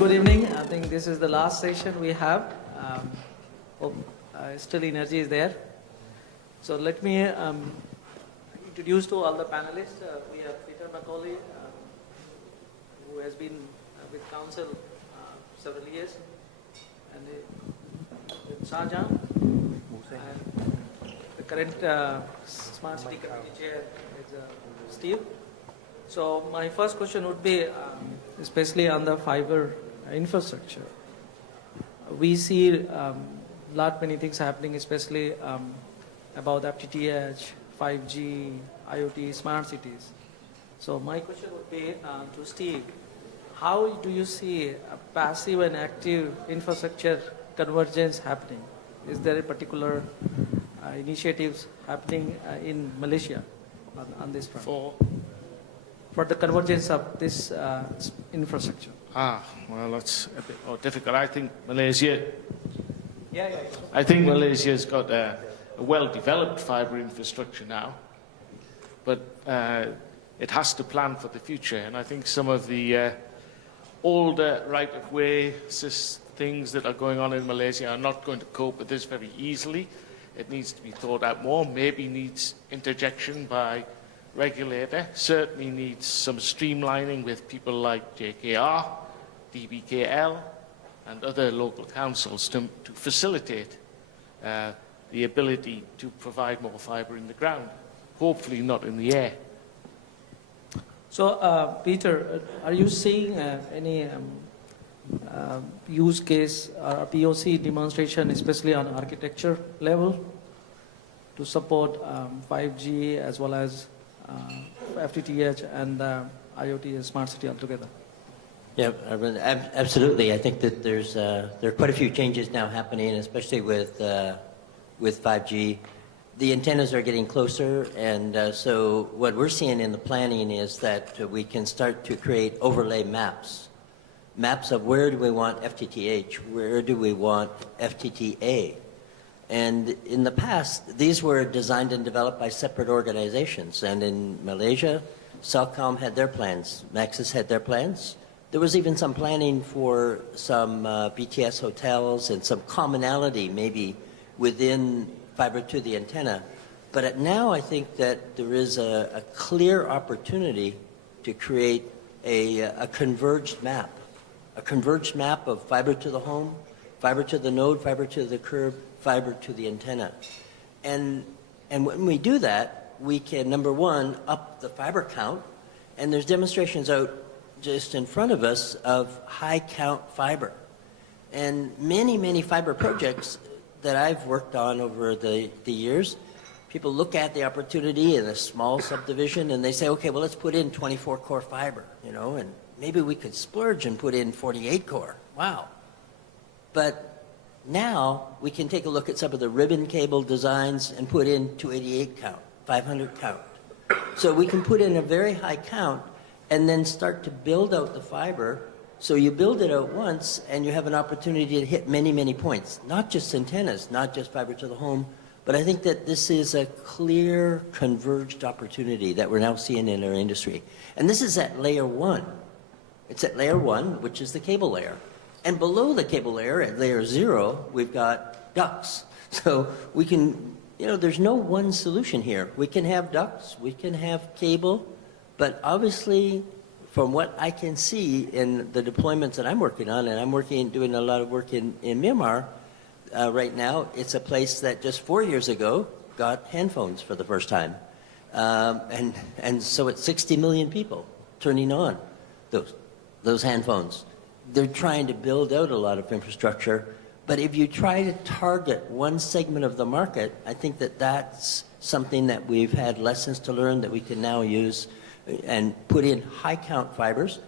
good evening. I think this is the last session we have. Hope still energy is there. So let me introduce to all the panelists. We have Peter Macaulay, who has been with council several years, and with Shajahan, and the current Smart City Committee Chair is Steve. So my first question would be, especially on the fiber infrastructure. We see many things happening, especially about FTTH, 5G, IoT, smart cities. So my question would be to Steve, how do you see a passive and active infrastructure convergence happening? Is there a particular initiatives happening in Malaysia on this front? For the convergence of this infrastructure? Well, that's a bit more difficult. I think Malaysia. Yeah. I think Malaysia's got a well-developed fibre infrastructure now, but it has to plan for the future. And I think some of the older right-of-way things that are going on in Malaysia are not going to cope with this very easily. It needs to be thought out more. Maybe needs interjection by regulator, certainly needs some streamlining with people like JKR, DBKL, and other local councils to facilitate the ability to provide more fibre in the ground, hopefully not in the air. So, Peter, are you seeing any use case or POC demonstration, especially on architecture level, to support 5G as well as FTTH and IoT and smart city altogether? Yeah, absolutely. I think that there are quite a few changes now happening, especially with 5G. The antennas are getting closer, and so what we're seeing in the planning is that we can start to create overlay maps of where do we want FTTH, where do we want FTTA. And in the past, these were designed and developed by separate organizations. And in Malaysia, Celcom had their plans, Maxis had their plans. There was even some planning for some BTS hotels and some commonality maybe within fiber to the antenna. But now I think that there is a clear opportunity to create a converged map of fiber to the home, fiber to the node, fiber to the curb, fiber to the antenna. And when we do that, we can, number one, up the fiber count, and there's demonstrations out just in front of us of high count fiber. And many fiber projects that I've worked on over the years, people look at the opportunity in a small subdivision and they say, okay, well, let's put in 24 core fiber, and maybe we could splurge and put in 48 core. Wow. But now we can take a look at some of the ribbon cable designs and put in 288 count, 500 count. So we can put in a very high count and then start to build out the fiber. So you build it out once and you have an opportunity to hit many points, not just antennas, not just fiber to the home, but I think that this is a clear converged opportunity that we're now seeing in our industry. And this is at layer 1. It's at layer 1, which is the cable layer. And below the cable layer, at layer 0, we've got ducts. So we can, there's no one solution here. We can have ducts, we can have cable, but obviously, from what I can see in the deployments that I'm working on, and I'm doing a lot of work in Myanmar right now, it's a place that just 4 years ago got handphones for the first time. And so it's 60 million people turning on those handphones. They're trying to build out a lot of infrastructure, but if you try to target one segment of the market, I think that that's something that we've had lessons to learn that we can now use and put in high count fibers.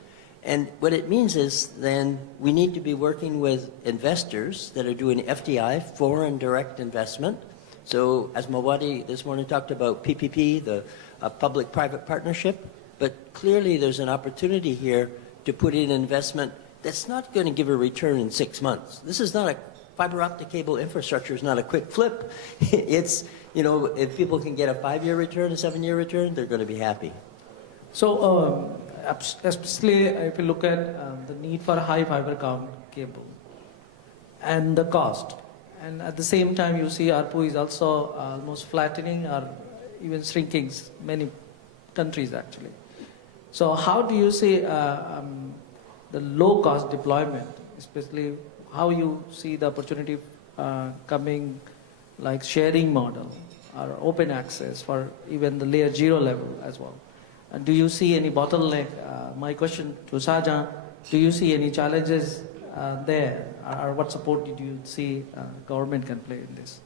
And what it means is then we need to be working with investors that are doing FDI, foreign direct investment. So as Mawadi this morning talked about PPP, the public-private partnership, but clearly there's an opportunity here to put in investment that's not going to give a return in 6 months. This is not a fiber optic cable infrastructure is not a quick flip. It's, if people can get a 5-year return, a 7-year return, they're going to be happy. So especially if you look at the need for a high fiber count cable and the cost. And at the same time, you see ARPU is also almost flattening or even shrinking many countries actually. So how do you see the low cost deployment, especially how you see the opportunity coming like sharing model or open access for even the layer 0 level as well? And do you see any bottleneck? My question to Shajahan, do you see any challenges there, or what support did you see government can play in this?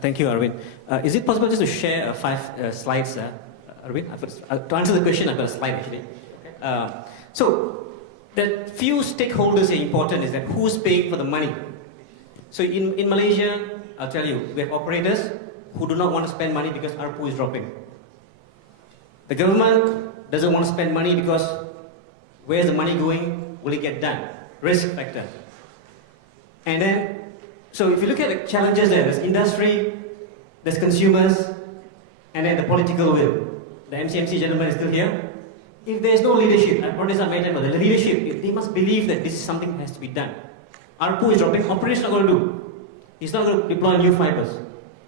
Thank you, Arvind. Is it possible just to share 5 slides, Arvind? To answer the question, I've got a slide actually. So, the few stakeholders are important is that who's paying for the money. So in Malaysia, I'll tell you, we have operators who do not want to spend money because ARPU is dropping. The government doesn't want to spend money because where's the money going? Will it get done? Risk factor. And then, so if you look at the challenges there's industry, there's consumers, and then the political will. The MCMC gentleman is still here. If there's no leadership, I brought this up many times, but the leadership, they must believe that this is something that has to be done. ARPU is dropping, operator's not going to do. He's not going to deploy new fibers.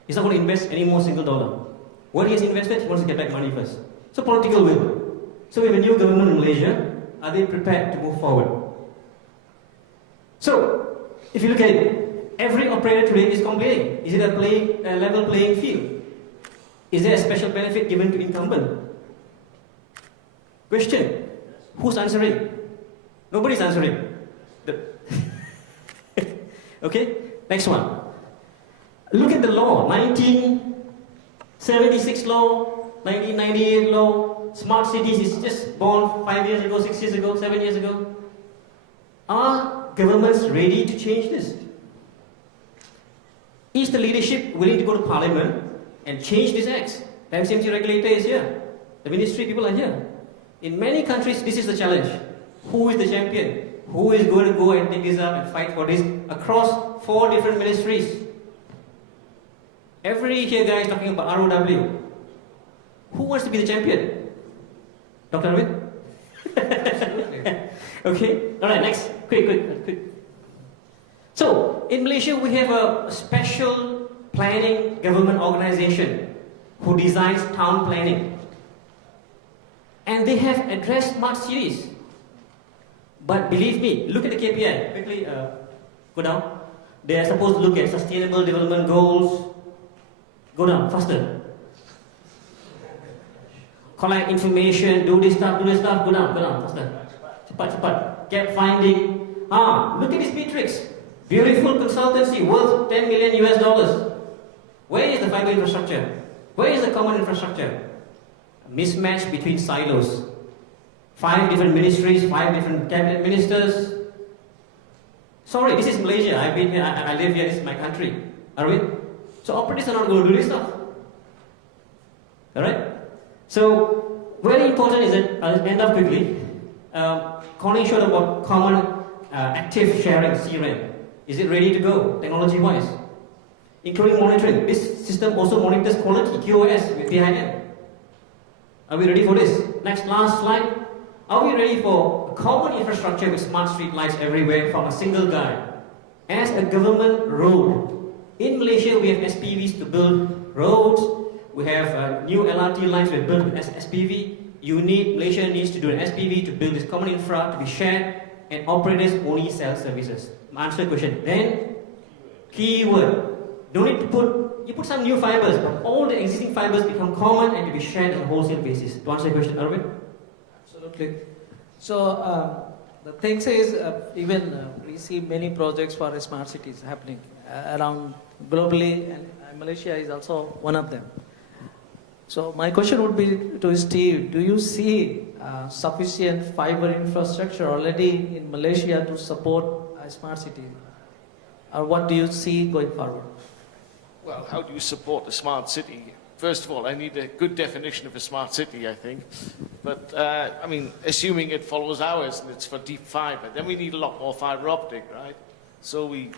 He's not going to invest any more single dollar. What he has invested, he wants to get back money first. So political will. So we have a new government in Malaysia. Are they prepared to move forward? So, if you look at it, every operator today is complaining. Is it a level playing field? Is there a special benefit given to incumbent? Question. Who's answering? Nobody's answering. Okay, next one. Look at the law. 1976 law, 1998 law. Smart cities is just born 5 years ago, 6 years ago, 7 years ago. Are governments ready to change this? Is the leadership willing to go to parliament and change these acts? The MCMC regulator is here. The ministry people are here. In many countries, this is the challenge. Who is the champion? Who is going to go and take this up and fight for this across 4 different ministries? Every here guy is talking about ROW. Who wants to be the champion? Dr. Arvind? Okay, alright, next. Quick. So, in Malaysia, we have a special planning government organization who designs town planning. And they have addressed smart cities. But believe me, look at the KPI. Quickly, go down. They are supposed to look at sustainable development goals. Go down, faster. Collect information, do this stuff, go down, faster. Cepat. Gap finding. Look at this matrix. Beautiful consultancy worth $10 million US. Where is the fiber infrastructure? Where is the common infrastructure? A mismatch between silos. 5 different ministries, 5 different cabinet ministers. Sorry, this is Malaysia. I've been here, I live here, this is my country. Are we? So operators are not going to do this stuff. Alright? So, very important is that, I'll end up quickly. Connie showed about common active sharing, CRAN. Is it ready to go, technology-wise? Including monitoring. This system also monitors quality, QoS with PIM. Are we ready for this? Last slide. Are we ready for a common infrastructure with smart street lights everywhere from a single guy? As a government road. In Malaysia, we have SPVs to build roads. We have new LRT lines we have built with SPV. Malaysia needs to do an SPV to build this common infra to be shared, and operators only sell services. Answer the question. Then, keyword. Don't need to put some new fibers, but all the existing fibers become common and to be shared on a wholesale basis. To answer the question, Arvind? Absolutely. So, the thing is, we see many projects for smart cities happening around globally, and Malaysia is also one of them. So, my question would be to Steve, do you see sufficient fiber infrastructure already in Malaysia to support a smart city? Or what do you see going forward? Well, how do you support a smart city? First of all, I need a good definition of a smart city, I think. But, assuming it follows ours and it's for deep fiber, then we need a lot more fiber optic, right? So we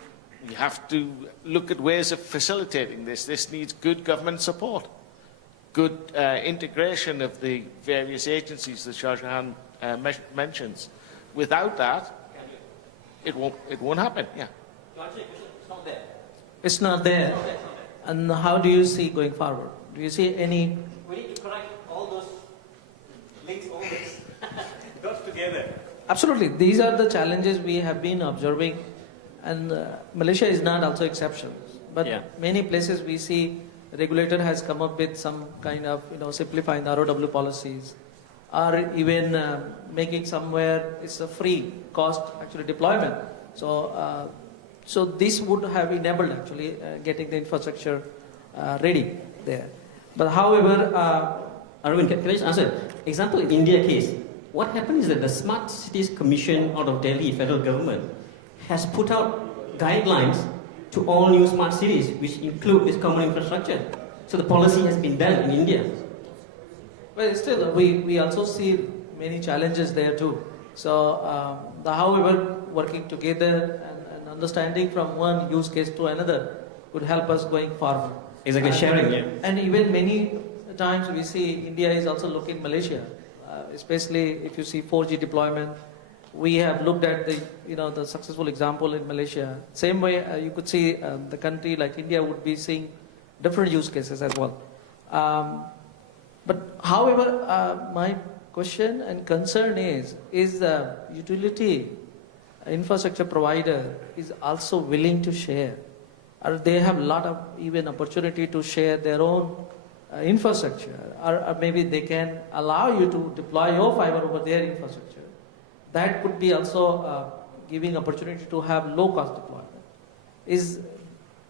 have to look at ways of facilitating this. This needs good government support, good integration of the various agencies that Shajahan mentions. Without that, it won't happen. Yeah. It's not there. And how do you see going forward? Do you see any? We need to correct all those links, all this got together. Absolutely. These are the challenges we have been observing, and Malaysia is not also exception. But Yeah. many places we see regulator has come up with some kind of simplifying the ROW policies, or even making somewhere it's a free cost actually deployment. So this would have enabled actually getting the infrastructure ready there. But however, Arvind, can I just answer? Example in India case, what happened is that the Smart Cities Commission out of Delhi, federal government, has put out guidelines to all new smart cities, which include this common infrastructure. So the policy has been done in India. well, still we also see many challenges there too. So however, working together and understanding from one use case to another could help us going forward. Exactly, sharing, yeah. And even many times we see India is also looking Malaysia, especially if you see 4G deployment. We have looked at the successful example in Malaysia. Same way you could see the country like India would be seeing different use cases as well. But however, my question and concern is the utility infrastructure provider is also willing to share, or they have a lot of even opportunity to share their own infrastructure, or maybe they can allow you to deploy your fiber over their infrastructure. That could be also giving opportunity to have low cost deployment. Is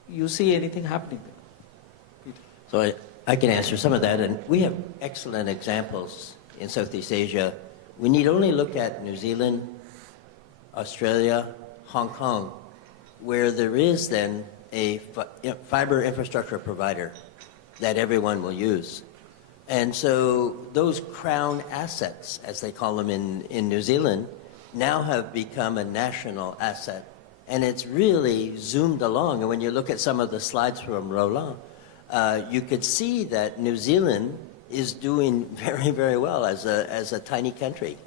you see anything happening there? So I can answer some of that, and we have excellent examples in Southeast Asia. We need only look at New Zealand, Australia, Hong Kong, where there is then a fiber infrastructure provider that everyone will use. And so those crown assets, as they call them in New Zealand, now have become a national asset. And it's really zoomed along. And when you look at some of the slides from Roland, you could see that New Zealand is doing very, very well as a tiny country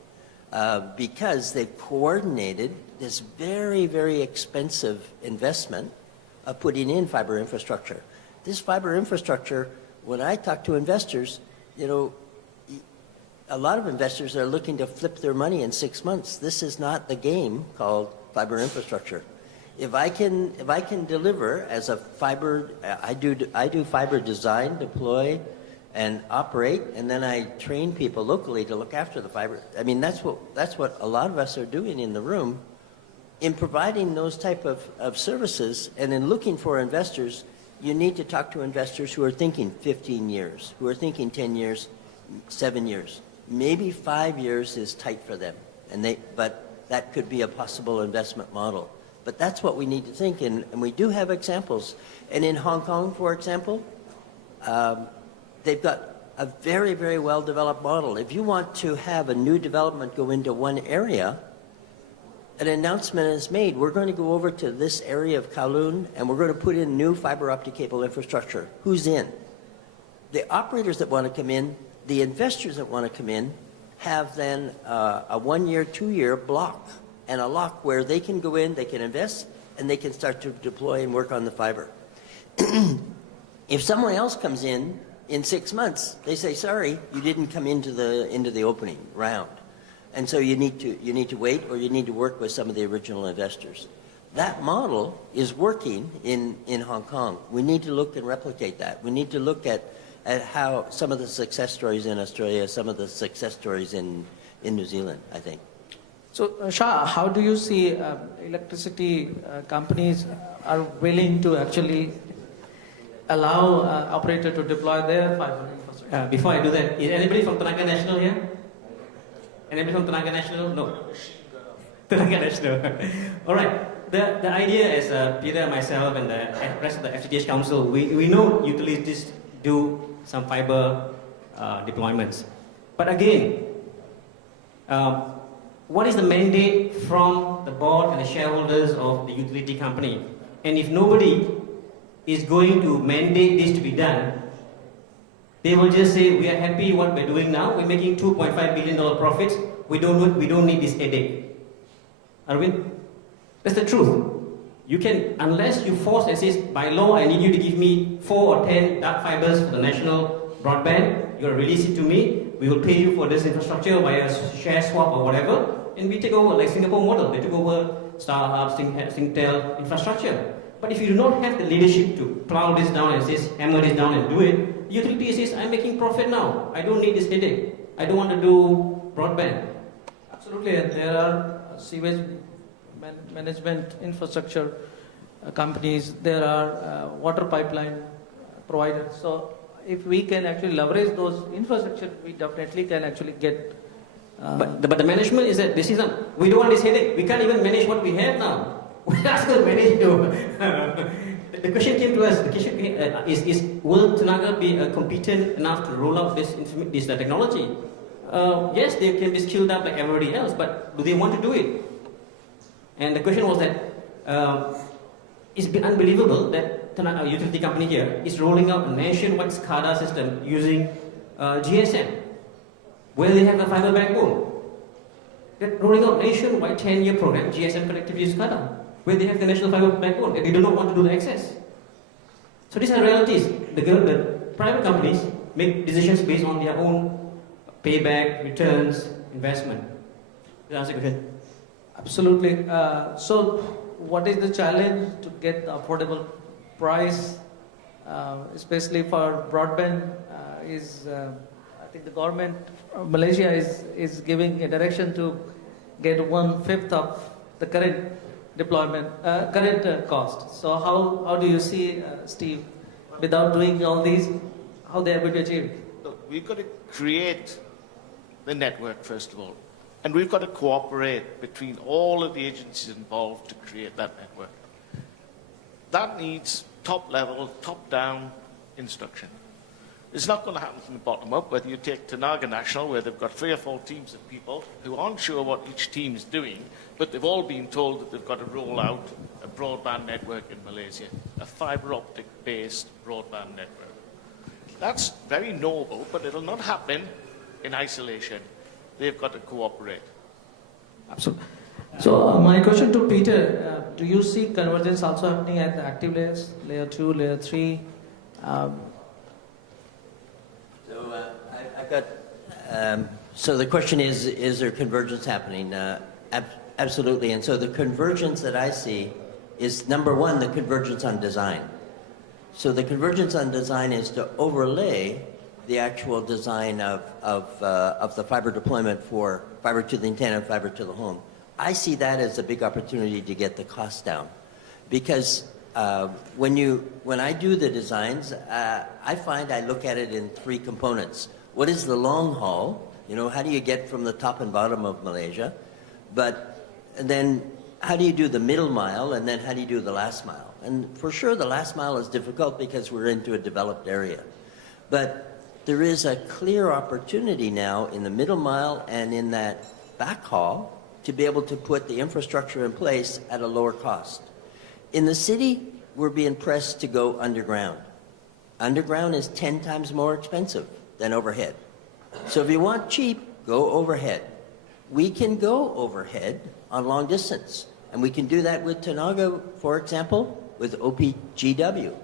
because they've coordinated this very, very expensive investment of putting in fiber infrastructure. This fiber infrastructure, when I talk to investors, a lot of investors are looking to flip their money in 6 months. This is not the game called fiber infrastructure. If I can deliver as a fiber, I do fiber design, deploy, and operate, and then I train people locally to look after the fiber. I mean, that's what a lot of us are doing in the room. In providing those type of services and in looking for investors, you need to talk to investors who are thinking 15 years, who are thinking 10 years, 7 years. Maybe 5 years is tight for them, but that could be a possible investment model. But that's what we need to think, and we do have examples. And in Hong Kong, for example, they've got a very, very well-developed model. If you want to have a new development go into one area, an announcement is made, we're going to go over to this area of Kowloon and we're going to put in new fiber optic cable infrastructure. Who's in? The operators that want to come in, the investors that want to come in, have then a 1 year, 2 year block and a lock where they can go in, they can invest, and they can start to deploy and work on the fiber. If someone else comes in 6 months, they say, sorry, you didn't come into the opening round. And so you need to wait, or you need to work with some of the original investors. That model is working in Hong Kong. We need to look and replicate that. We need to look at how some of the success stories in Australia, some of the success stories in New Zealand, I think. So, Shah, how do you see electricity companies are willing to actually allow operator to deploy their fiber infrastructure? Before I do that, is anybody from Tenaga National here? Anybody from Tenaga National? No. Tenaga National. All right. The idea is Peter, myself, and the rest of the FTTH Council, we know utilities do some fiber deployments. But again, what is the mandate from the board and the shareholders of the utility company? And if nobody is going to mandate this to be done, they will just say, we are happy what we're doing now. We're making $2.5 billion profits. we don't need this headache. Arvind, that's the truth. You can, unless you force and say, by law, I need you to give me 4 or 10 dark fibers for the national broadband, you're going to release it to me, we will pay you for this infrastructure via share swap or whatever, and we take over, like Singapore model, they took over StarHub, Singtel infrastructure. But if you do not have the leadership to plow this down and says, hammer this down and do it, the utility says, I'm making profit now, I don't need this headache, I don't want to do broadband. Absolutely, and there are sewage management infrastructure companies, there are water pipeline providers. So if we can actually leverage those infrastructure, we definitely can actually get. But the management is that this is not, we don't want this headache. We can't even manage what we have now. We ask us to manage the question came to us. The question is will Tenaga be competent enough to roll out this technology? Yes, they can be skilled up like everybody else, but do they want to do it? And the question was that it's been unbelievable that a utility company here is rolling out a nationwide SCADA system using GSM, where they have a fiber backbone. They're rolling out nationwide 10-year program, GSM connectivity SCADA, where they have the national fiber backbone, and they do not want to do the access. So these are realities. The private companies make decisions based on their own payback, returns, investment. Does that answer the question? Absolutely. So what is the challenge to get the affordable price, especially for broadband? I think the government of Malaysia is giving a direction to get 1/5 of the current deployment, current cost. So how do you see, Steve, without doing all these, how they are going to achieve it? Look, we've got to create the network, first of all. And we've got to cooperate between all of the agencies involved to create that network. That needs top-level, top-down instruction. It's not going to happen from the bottom up, whether you take Tenaga National, where they've got 3 or 4 teams of people who aren't sure what each team is doing, but they've all been told that they've got to roll out a broadband network in Malaysia, a fiber optic-based broadband network. That's very noble, but it'll not happen in isolation. They've got to cooperate. Absolutely. So my question to Peter, do you see convergence also happening at the active layers, layer 2, layer 3? I've got, so the question is there convergence happening? Absolutely, and so the convergence that I see is, number one, the convergence on design. So the convergence on design is to overlay the actual design of the fiber deployment for fiber to the antenna and fiber to the home. I see that as a big opportunity to get the cost down, because when I do the designs, I find I look at it in 3 components. What is the long haul? You know, how do you get from the top and bottom of Malaysia? And then how do you do the middle mile, and then how do you do the last mile? And for sure the last mile is difficult because we're into a developed area. But there is a clear opportunity now in the middle mile and in that backhaul to be able to put the infrastructure in place at a lower cost. In the city, we're being pressed to go underground. Underground is 10 times more expensive than overhead. So if you want cheap, go overhead. We can go overhead on long distance, and we can do that with Tenaga, for example, with OPGW,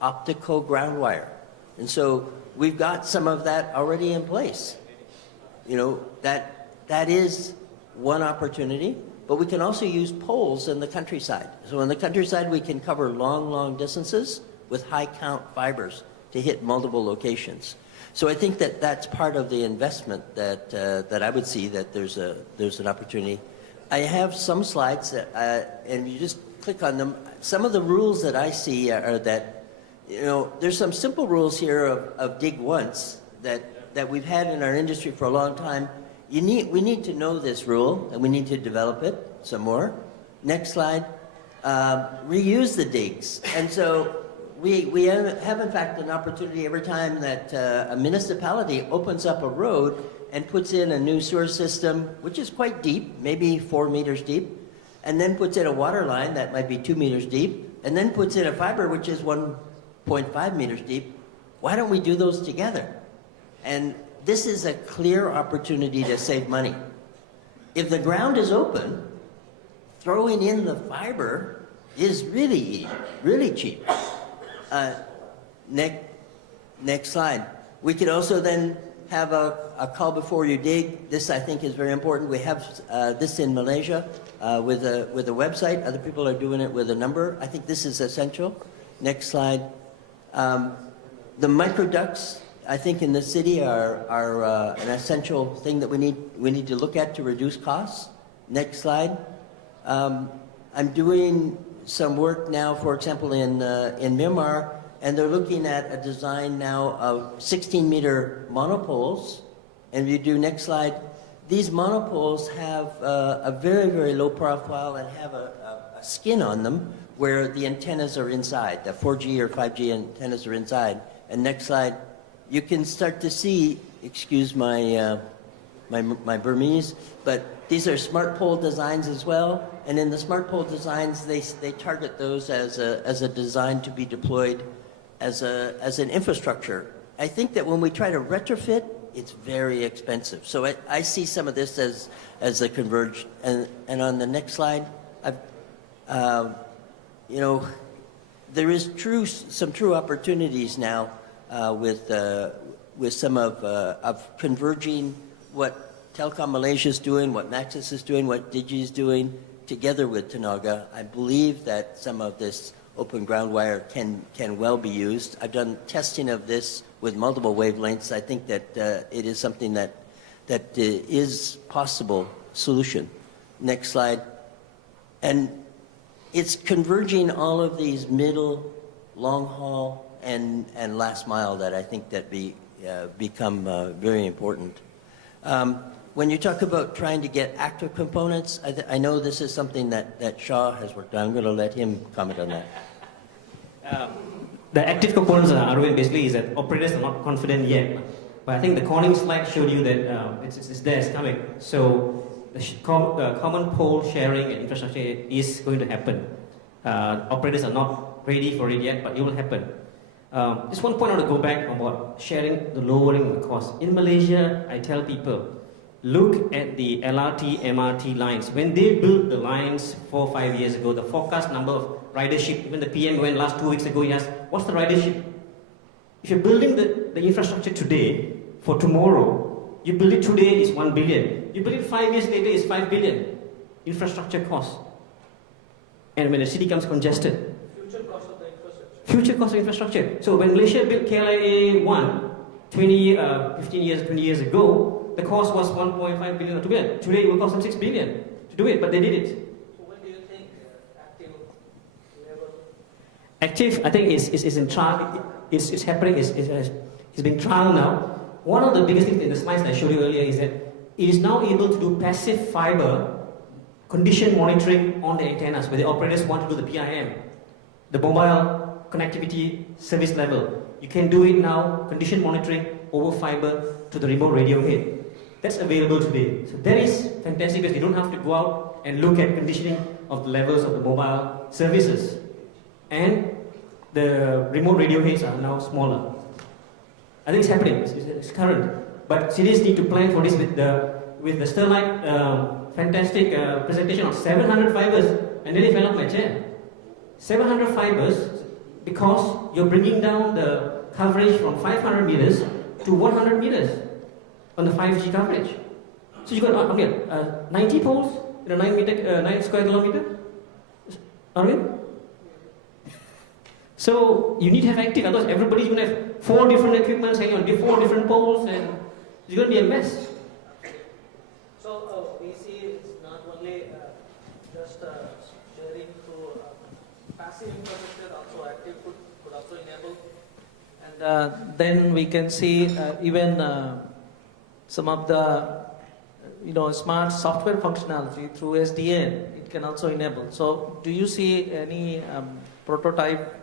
optical ground wire. And so we've got some of that already in place. You know, that is one opportunity, but we can also use poles in the countryside. So in the countryside, we can cover long, long distances with high count fibers to hit multiple locations. So I think that that's part of the investment that I would see, that there's an opportunity. I have some slides that, and you just click on them. Some of the rules that I see are that, you know, there's some simple rules here of dig once that we've had in our industry for a long time. We need to know this rule, and we need to develop it some more. Next slide. Reuse the digs. And so we have in fact an opportunity every time that a municipality opens up a road and puts in a new sewer system, which is quite deep, maybe 4 meters deep, and then puts in a water line that might be 2 meters deep, and then puts in a fiber which is 1.5 meters deep. Why don't we do those together? And this is a clear opportunity to save money. if the ground is open, throwing in the fiber is really cheap. Next slide. We could also then have a call before you dig. This, I think, is very important. We have this in Malaysia with a website. Other people are doing it with a number. I think this is essential. Next slide. The microducts, I think, in the city are an essential thing that we need to look at to reduce costs. Next slide. I'm doing some work now, for example, in Myanmar, and they're looking at a design now of 16-meter monopoles. And if you do next slide, these monopoles have a very, very low profile and have a skin on them where the antennas are inside. The 4G or 5G antennas are inside. And next slide, you can start to see, excuse my Burmese, but these are smart pole designs as well. And in the smart pole designs, they target those as a design to be deployed as an infrastructure. I think that when we try to retrofit, it's very expensive. So I see some of this as a converge. And on the next slide, there is some true opportunities now with some of converging what Telecom Malaysia is doing, what Maxis is doing, what Digi is doing, together with Tenaga. I believe that some of this open ground wire can well be used. I've done testing of this with multiple wavelengths. I think that it is something that is possible solution. Next slide. And it's converging all of these middle, long haul, and last mile that I think that become very important. When you talk about trying to get active components, I know this is something that Shah has worked on. I'm going to let him comment on that. The active components, Arvind, basically is that operators are not confident yet. But I think the Corning slide showed you that it's there, it's coming. So the common pole sharing and infrastructure is going to happen. Operators are not ready for it yet, but it will happen. Just one point I want to go back on what sharing, the lowering the cost. In Malaysia, I tell people, look at the LRT, MRT lines. When they built the lines 4 or 5 years ago, the forecast number of ridership, even the PM went last 2 weeks ago, he asked, what's the ridership? If you're building the infrastructure today for tomorrow, you build it today is 1 billion. You build it 5 years later is 5 billion. Infrastructure cost. And when the city comes congested. Future cost of the infrastructure. Future cost of infrastructure. So when Malaysia built KLIA 1, 20 years ago, the cost was 1.5 billion or 2 billion. Today it will cost them 6 billion to do it, but they did it. So when do you think active level? Active, I think, is in trial. It's happening. It's being trialed now. One of the biggest things in the slides I showed you earlier is that it is now able to do passive fiber condition monitoring on the antennas, where the operators want to do the PIM, the mobile connectivity service level. You can do it now, condition monitoring over fiber to the remote radio head. That's available today. So that is fantastic because you don't have to go out and look at conditioning of the levels of the mobile services. And the remote radio heads are now smaller. I think it's happening, it's current. But cities need to plan for this with the Sterlite fantastic presentation of 700 fibers. I nearly fell off my chair. 700 fibers because you're bringing down the coverage from 500 meters to 100 meters on the 5G coverage. So you got 90 poles in a 9 square kilometer. Arvind? So you need to have active, otherwise everybody's going to have 4 different equipments hanging on 4 different poles, and it's going to be a mess. So we see it's not only just sharing through passive infrastructure, also active could also enable. And then we can see even some of the smart software functionality through SDN, it can also enable. So do you see any prototype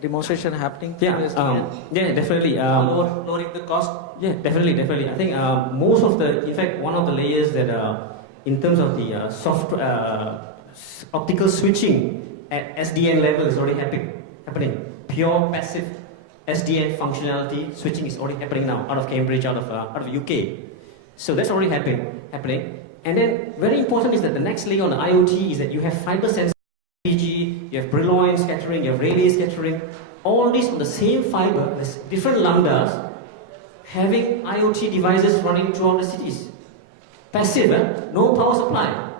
demonstration happening through SDN? Yeah, definitely. Lowering the cost? Yeah, definitely. I think most of in fact, one of the layers that in terms of the optical switching at SDN level is already happening. Pure passive SDN functionality switching is already happening now out of Cambridge, out of UK. So that's already happening. And then very important is that the next layer on the IoT is that you have fiber sensing, you have Brillouin scattering, you have relay scattering, all these on the same fiber, there's different lambdas, having IoT devices running throughout the cities. Passive, no power supply.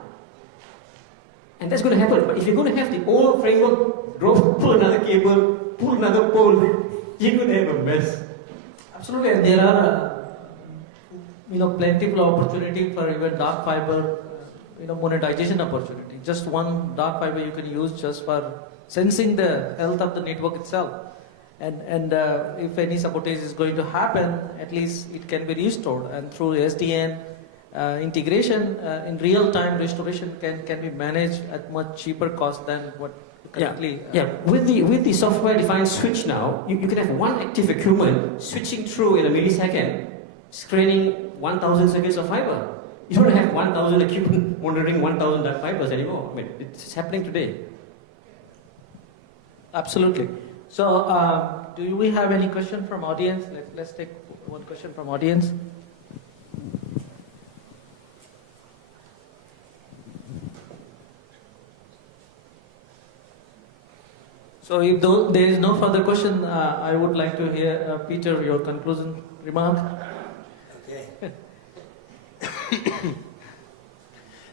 And that's going to happen. But if you're going to have the old framework, pull another cable, pull another pole, you're going to have a mess. Absolutely, and there are plentiful opportunity for even dark fiber, monetization opportunity. Just one dark fiber you can use just for sensing the health of the network itself. And if any sabotage is going to happen, at least it can be restored. And through SDN integration, in real time restoration can be managed at much cheaper cost than what currently. With the software defined switch now, you can have one active equipment switching through in a millisecond, screening 1,000 circuits of fiber. You don't have 1,000 equipment monitoring 1,000 dark fibers anymore. I mean, it's happening today. Absolutely. So, do we have any question from audience? Let's take one question from audience. So, if there is no further question, I would like to hear Peter your conclusion remark. Okay.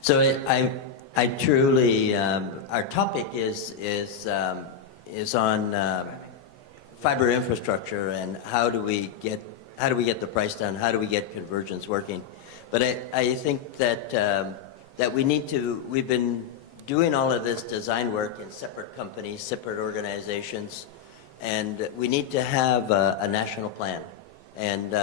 So I truly our topic is on fiber infrastructure and how do we get the price down? How do we get convergence working? But I think that we've been doing all of this design work in separate companies, separate organizations, and we need to have a national plan. And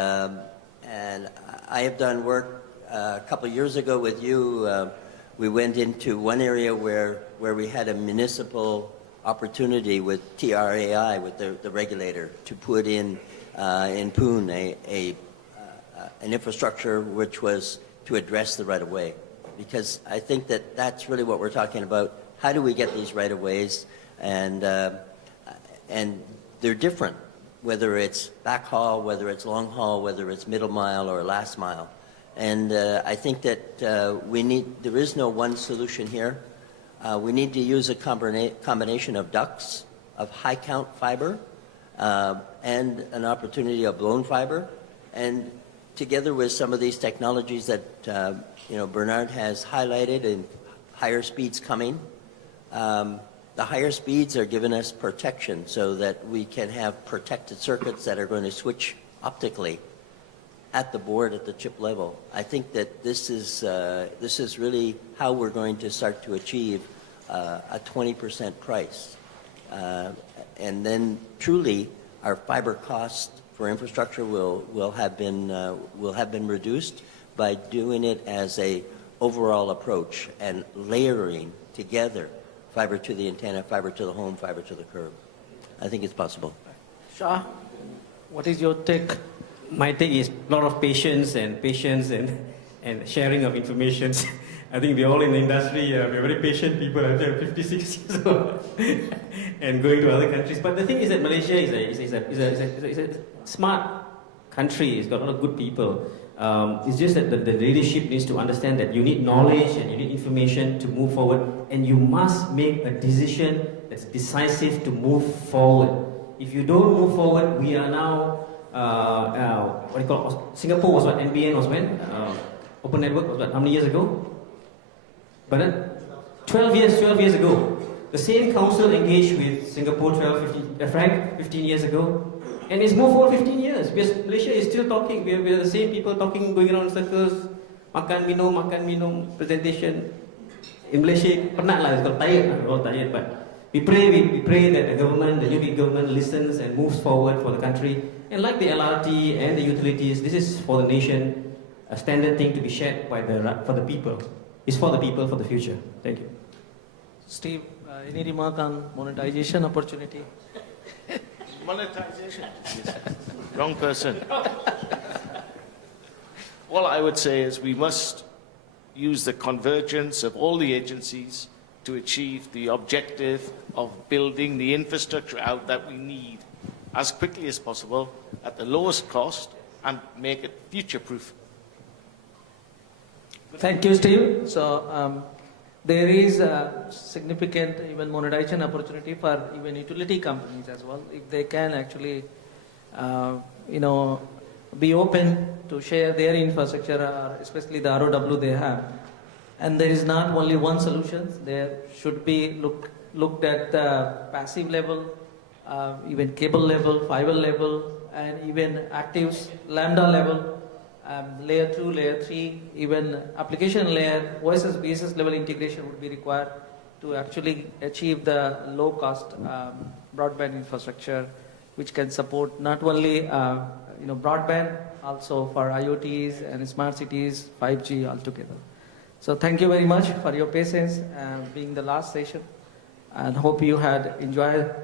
I have done work a couple of years ago with you. We went into one area where we had a municipal opportunity with TRAI, with the regulator, to put in Poon an infrastructure which was to address the right-of-way. Because I think that that's really what we're talking about. How do we get these right-of-ways? And they're different, whether it's backhaul, whether it's long haul, whether it's middle mile or last mile. And I think that there is no one solution here. We need to use a combination of ducts, of high count fiber, and an opportunity of blown fiber. And together with some of these technologies that Bernard has highlighted, and higher speeds coming, the higher speeds are giving us protection so that we can have protected circuits that are going to switch optically at the board, at the chip level. I think that this is really how we're going to start to achieve a 20% price. And then truly our fiber cost for infrastructure will have been reduced by doing it as a overall approach and layering together fiber to the antenna, fiber to the home, fiber to the curb. I think it's possible. Shah, what is your take? My take is a lot of patience and sharing of information. I think we're all in the industry, we're very patient people. I'm 56 years old and going to other countries. But the thing is that Malaysia is a smart country. It's got a lot of good people. It's just that the leadership needs to understand that you need knowledge and you need information to move forward, and you must make a decision that's decisive to move forward. If you don't move forward, we are now what do you call it? Singapore was what? NBN was when? Open Network was what? How many years ago? But then 12 years ago. The same council engaged with Singapore 15 years ago. And it's moved forward 15 years. Because Malaysia is still talking. We're the same people talking, going around in circles. Makan, minum, presentation. In Malaysia, penat lah. It's got tired. We're all tired. But we pray that the government, the new government listens and moves forward for the country. And like the LRT and the utilities, this is for the nation, a standard thing to be shared for the people. It's for the people, for the future. Thank you. Steve, any remark on monetization opportunity? Monetization? Wrong person. All I would say is we must use the convergence of all the agencies to achieve the objective of building the infrastructure out that we need as quickly as possible at the lowest cost and make it future-proof. Thank you, Steve. So there is a significant even monetization opportunity for even utility companies as well, if they can actually, be open to share their infrastructure, especially the ROW they have. And there is not only one solution. There should be looked at the passive level, even cable level, fiber level, and even actives, lambda level, layer 2, layer 3, even application layer, OSS, BSS level integration would be required to actually achieve the low cost broadband infrastructure, which can support not only broadband, also for IoTs and smart cities, 5G altogether. So thank you very much for your patience being the last session, and hope you had enjoyed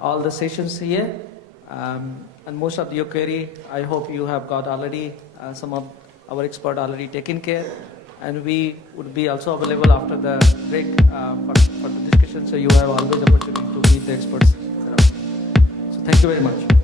all the sessions here. And most of your query, I hope you have got already, some of our expert already taken care, and we would be also available after the break for the discussion, so you have always the opportunity to meet the experts. So thank you very much.